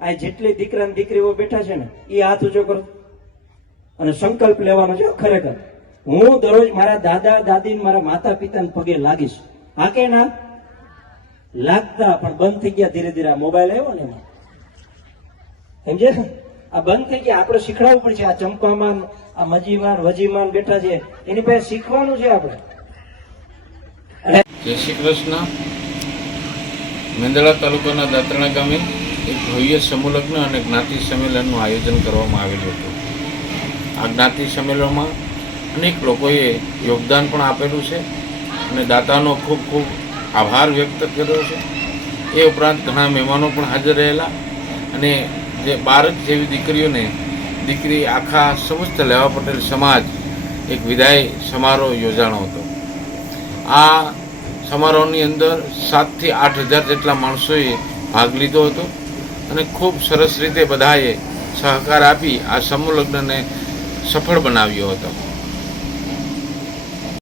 આ જેટલી દીકરા ને દીકરીઓ બેઠા છે ને એ હાથ ઊંચો કરો અને સંકલ્પ લેવાનો છે ખરેખર હું દરરોજ મારા દાદા દાદી મારા માતા પિતાને પગે લાગીશ. હા કે ના લાગતા પણ બંધ થઈ ગયા ધીરે ધીરે. આ મોબાઈલ આવ્યો ને એમાં સમજે આ બંધ થઈ ગયા. આપણે શીખડાવવું પડશે. આ ચંપામાન આ મજીમાન વજીમાન બેઠા છે એની પાસે શીખવાનું છે આપણે. જય શ્રી કૃષ્ણ. મેંદડા તાલુકાના દાત્રણા ગામે એક ભવ્ય સમૂહલગ્ન અને જ્ઞાતિ સંમેલનનું આયોજન કરવામાં આવેલું હતું. આ જ્ઞાતિ સંમેલનમાં અનેક લોકોએ યોગદાન પણ આપેલું છે અને દાતાનો ખૂબ ખૂબ આભાર વ્યક્ત કર્યો છે. એ ઉપરાંત ઘણા મહેમાનો પણ હાજર રહેલા અને જે બાળક જેવી દીકરી આખા સમસ્ત લેવા પટેલ સમાજ એક વિદાય સમારોહ યોજાણો હતો. આ સમારોહની અંદર 7,000 થી 8,000 જેટલા માણસોએ ભાગ લીધો હતો અને ખૂબ સરસ રીતે બધાએ સહકાર આપી આ સમૂહ લગ્નને સફળ બનાવ્યો હતો.